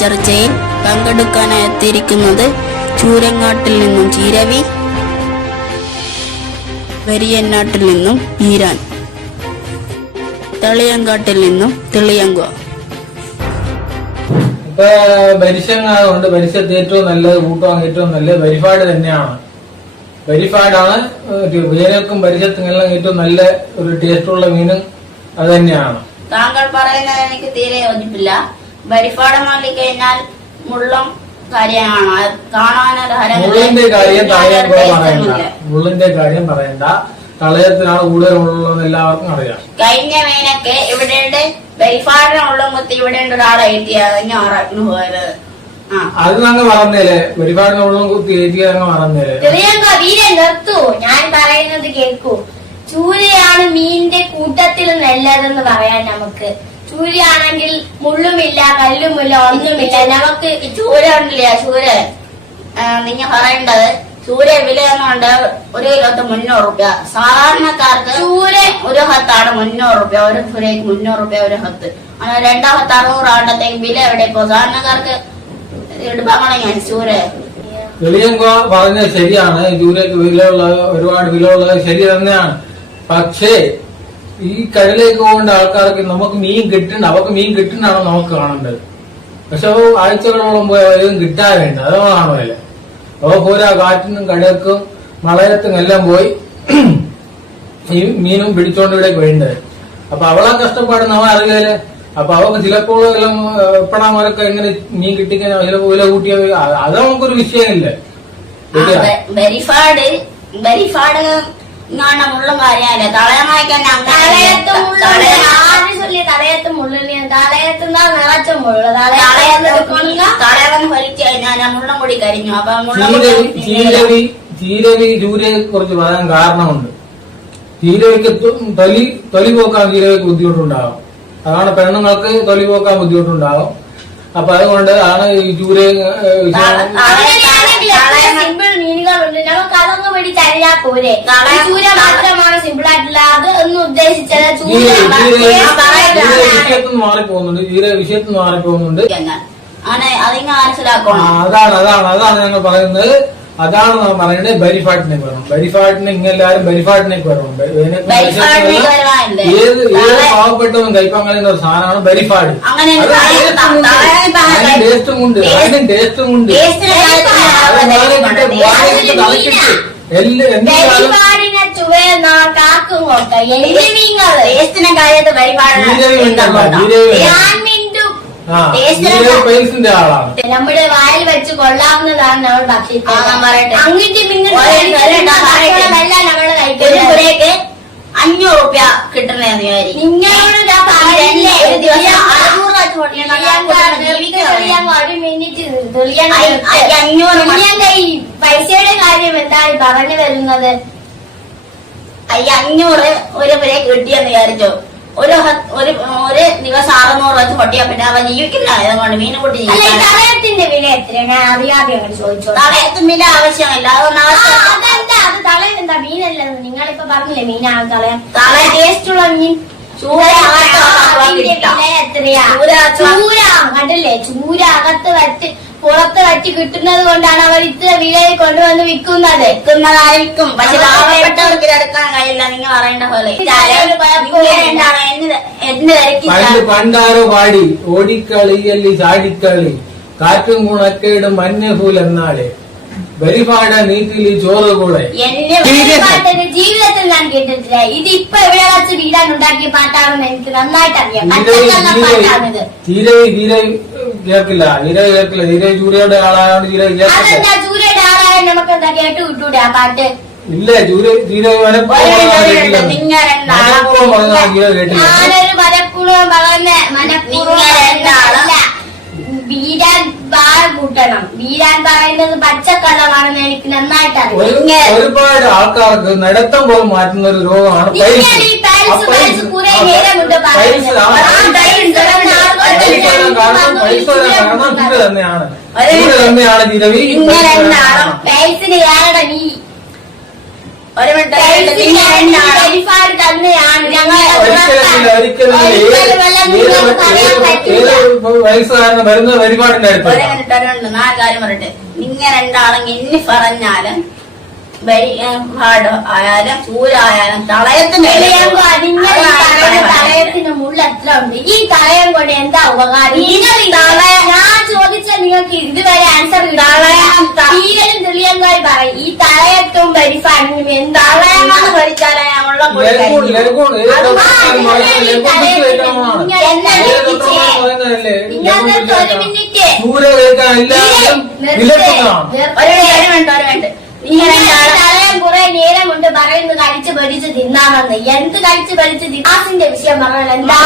ചർച്ചയിൽ പങ്കെടുക്കാനായി എത്തിയിരിക്കുന്നത് ചൂരങ്ങാട്ടിൽ നിന്നും ചീരവി വരിയനാട്ടിൽ നിന്നും ഈരാൻ തളിയങ്കാട്ടിൽ നിന്നും തെളിയങ്ക ഇപ്പൊ പരിശങ്ങാതുകൊണ്ട് പരിസരത്ത് ഏറ്റവും നല്ലത് കൂട്ടുവാൻ ഏറ്റവും നല്ലത് വെരിഫൈഡ് തന്നെയാണ്. വെരിഫൈഡ് ആണ് ഒരു വേനൽക്കും പരിസരത്തും എല്ലാം ഏറ്റവും നല്ല ഒരു ടേസ്റ്റുള്ള മീനും അത് തന്നെയാണ്. താങ്കൾ പറയുന്നത് എനിക്ക് തീരെ യോജിപ്പില്ല. മാലി കഴിഞ്ഞാൽ മുള്ളം കാര്യമാണ്. ഹരം- മുള്ളിന്റെ കാര്യം പറയണ്ട. മുള്ളിന്റെ കാര്യം പറയണ്ട. തളയത്തിനാണ് കൂടുതൽ ഉള്ളതെന്ന് എല്ലാവർക്കും അറിയാം. കഴിഞ്ഞ മേനൊക്കെ ഇവിടെ ബരിഫാടിനെ മുത്ത് ഇവിടെ ഒരാളെ എത്തിയ ഞാൻ പോയത്. അത് ഞങ്ങൾ മറന്നേലേ. ഒരുപാട് കുത്തി ഏറ്റി ഞങ്ങൾ മറന്നേലേ. വീരെ നിർത്തൂ. ഞാൻ പറയുന്നത് കേൾക്കൂ. ചൂരയാണ് മീനിന്റെ കൂട്ടത്തിൽ നല്ലതെന്ന് പറയാൻ നമുക്ക് ചൂരയാണെങ്കിൽ മുള്ളുമില്ല കല്ലുമില്ല ഒന്നുമില്ല. നമുക്ക് ചൂര ഉണ്ടല്ലേ ചൂര? നിങ്ങ പറയേണ്ടത് ചൂര വില എന്നുണ്ട് ഒരു കിലോത്ത് മുന്നൂറ് റുപ്യ. സാധാരണക്കാർക്ക് ചൂര ഒരു ഹത്താണ് മുന്നൂറ് റുപ്യ ഒരു ചൂരയ്ക്ക് മുന്നൂറ് റുപ്യ ഒരു ഹത്ത് അങ്ങനെ രണ്ടാം ഹത്ത് അറുന്നൂറ് ആണ്ടത്തേക്ക് വില എവിടെ ഇപ്പോ സാധാരണക്കാർക്ക് എടുപ്പാണെങ്കിൽ ചൂര. വെളിയങ്കോ പറഞ്ഞത് ശരിയാണ്. ജൂലൈക്ക് വിലയുള്ള ഒരുപാട് വിലയുള്ളത് ശരി തന്നെയാണ്. പക്ഷേ ഈ കടലേക്ക് പോകേണ്ട ആൾക്കാർക്ക് നമുക്ക് മീൻ കിട്ടണ്ട അവർക്ക് മീൻ കിട്ടുന്നാണോ നമുക്ക് കാണേണ്ടത്. പക്ഷെ അവ ആഴ്ചകളോളം പോയി അവരും കിട്ടാൻ വേണ്ട. അതാണോ അല്ലെ അവ പോരാ കാറ്റിനും കടക്കും മളയത്തും എല്ലാം പോയി ഈ മീനും പിടിച്ചോണ്ട് ഇവിടേക്ക് വേണ്ടത് അപ്പൊ അവളെ കഷ്ടപ്പാട് നമ്മൾ അറിയാൽ. അപ്പൊ അവർക്ക് ചിലപ്പോൾ എല്ലാം എപ്പോഴാമൊക്കെ എങ്ങനെ മീൻ കിട്ടിക്കാൻ ചിലപ്പോ വില കൂട്ടിയ അത് നമുക്കൊരു വിഷയമില്ല. ശരിയാ വെരിഫാഡ് ഇങ്ങാണ്ട മുള്ളും കാര്യമല്ല തളയമായിക്കാൻ തലയത്ത് മുള്ളിന് തലയത്തുന്ന നിറച്ച മുള്ളു കഴിഞ്ഞാൽ മുള്ളും കൂടി കരിഞ്ഞു. അപ്പൊ ജീരവി ജീരവി ചൂരയെ കുറിച്ച് പറയാൻ കാരണമുണ്ട്. ജീരവിക്ക് തൊലി തൊലി പോക്കാൻ ജീരവിക്ക് ബുദ്ധിമുട്ടുണ്ടാകും അതാണ് പെണ്ണുങ്ങൾക്ക് തൊലി പോക്കാൻ ബുദ്ധിമുട്ടുണ്ടാകും അപ്പൊ അതുകൊണ്ട് ആണ് ഈ ചൂര സിമ്പിൾ മീനുകളുണ്ട് നമുക്ക് അതൊന്നും പിടിച്ചറിയാ പോരെ. തലയ- ചൂര മാത്രമാണ് സിമ്പിൾ ആയിട്ടുള്ള. അത് ഒന്നും ഉദ്ദേശിച്ചത് ചൂര വിഷയത്തിൽ നിന്ന് മാറിപ്പോകുന്നുണ്ട് ചീര വിഷയത്തിൽ നിന്ന് മാറിപ്പോകുന്നുണ്ട് അങ്ങനെ അതിങ്ങ ആ, മനസ്സിലാക്കണം അതാണ് അതാണ് അതാണ് ഞങ്ങൾ പറയുന്നത്. അതാണ് പറയുന്നത് ബരിഫാട്ടിനെ വരണം ബരിഫാട്ടിനെ ഇങ്ങെല്ലാരും ബരിഫാട്ടിനേക്ക് വരണം? ഏത് ഏത് പാവപ്പെട്ടവൻ കഴിയുന്ന ഒരു സാധനമാണ് ബരിഫാട് ടേസ്റ്റും ഉണ്ട്. അതിന്റെ അതിന് ടേസ്റ്റും ഉണ്ട്. തളിച്ചിട്ട് എല്ലാ എന്തായാലും കാക്കും കൊട്ട നമ്മുടെ വായിൽ വെച്ച് കൊള്ളാവുന്നതാണ് നമ്മൾ ആ, ഞാൻ പറയട്ടെ. അങ്ങോട്ടും ഇങ്ങോട്ടും അഞ്ഞൂറ് റുപ്യ കിട്ടണേന്ന് വിചാരിക്കും നിങ്ങളോട് ഞാൻ പറഞ്ഞില്ലേ? ഒരു ദിവസം പൈസയുടെ കാര്യം എന്താണ് പറഞ്ഞു വരുന്നത്? അയ്യ അഞ്ഞൂറ് ഒരു പേരെ കിട്ടിയെന്ന് വിചാരിച്ചോ? ഒരു ഒരു ഒരു ദിവസം അറുന്നൂറ് വെച്ച് പൊട്ടിയാ പിന്നെ അവൻ ജീവിക്കില്ല. അതുകൊണ്ട് മീനും കൂട്ടി തളയത്തിന്റെ വില എത്രയാണ് ഞാൻ അറിയാതെ അങ്ങോട്ട് ചോദിച്ചോ തളയത്തും വില ആവശ്യമില്ല അതെന്താ അത് തളയൻ എന്താ മീനല്ല നിങ്ങളിപ്പോ പറഞ്ഞില്ലേ മീനാണ് തളയൻ തളയൻ ടേസ്റ്റ് ഉള്ള മീൻ. ചൂര എത്രയാ? ചൂര കണ്ടില്ലേ? ചൂര അകത്ത് വറ്റ് പുറത്ത് വറ്റി കിട്ടുന്നത് കൊണ്ടാണ് അവർ ഇത്ര വിലയിൽ കൊണ്ടുവന്ന് വിൽക്കുന്നത്. എത്തുന്നതായിരിക്കും പക്ഷെ പാവപ്പെട്ടവർക്ക് എടുക്കാൻ കഴിയില്ല. നിങ്ങൾ പറയേണ്ട പോലെ. എന്താണ്? എന്ന് എന്ന് തിരക്കി പണ്ട് പണ്ടാരോ പാടി ഓടിക്കളിയല്ലി ചാടിക്കളി കാറ്റും കുണക്കേടും എന്നാളെ ബരിപാട നീട്ടിൽ ചോറ് കൂടെ. എന്നെ ജീവിതത്തിൽ ഞാൻ കേട്ടിട്ടില്ല. ഇത് ഇപ്പൊ ഇവിടെ വെച്ച് വീടാൻ ഉണ്ടാക്കിയ പാട്ടാണെന്ന് എനിക്ക് നന്നായിട്ട് അറിയാം പാട്ടാണിത്. തീരവി കേൾക്കില്ല. തീരെ കേൾക്കില്ല. തീരെ ചൂരയുടെ ആളായോണ്ട് തീരെ കേൾക്കില്ല. അതെന്താ? ചൂരയുടെ ആളായ നമുക്ക് എന്താ കേട്ട് വിട്ടൂടെ ആ പാട്ട്? ഇല്ല ചൂര തീരെ മനഃപൂർവം മിനിറ്റ് കേട്ടില്ല. നിങ്ങൾ രണ്ടാളും മനഃപൂർവം പറഞ്ഞാൽ തീരവി കേട്ടില്ല. ഞാനൊരു മനഃപൂർവം പറഞ്ഞ മനഃപൂർവം നിങ്ങൾ ബാർ കൂട്ടണം വീരാൻ പറയുന്നത് പച്ചക്കള്ളമാണെന്ന് എനിക്ക് നന്നായിട്ട് ഒരു അറിയാം ഒരുപാട് ആൾക്കാർക്ക് നടത്തം പോലും മാറ്റുന്ന ഒരു രോഗമാണ് നിങ്ങൾ ഈ പാരിസ് പാരിസ് കുറെ നേരം കൊണ്ട് പൈൽസ് ആ, പറയുന്നത്. പൈൽസ് വരാൻ കാരണം പൈസ വരാൻ കാരണം ചൂര തന്നെയാണ്. ഒരു ചൂര തന്നെയാണ് പൈസിന് ആരുടെ ഒരു മിനിറ്റ് ഞങ്ങൾ ഒരിക്കലും. വയസ്സുകാരന് വരുന്ന പരിപാടിന്റെ ഒരു അടുത്ത്. മിനിറ്റ് ഒരു മിനിറ്റ് നാല് കാര്യം പറയട്ടെ. നിങ്ങൾ രണ്ടാളും ഇനി പറഞ്ഞാലും ആയാലും ചൂരായാലും. തലയത്തിന് മുള്ള എത്ര ഉണ്ട്? ഈ തളയം കൊണ്ട് എന്താ ഉപകാരം? ഞാൻ ചോദിച്ച നിങ്ങൾക്ക് ഇതുവരെ ആൻസർ ത- തീരലും പറയും. ഈ തലയത്തും പരിഫാനും എന്താ നിങ്ങൾ തലയം കുറെ നേരമുണ്ട് പറയുന്നത് കഴിച്ച് പഠിച്ച് തിന്നാമെന്ന്. എന്ത് കഴിച്ച് പഠിച്ച് തിന്നാസിന്റെ വിഷയം പറഞ്ഞാൽ എന്താ?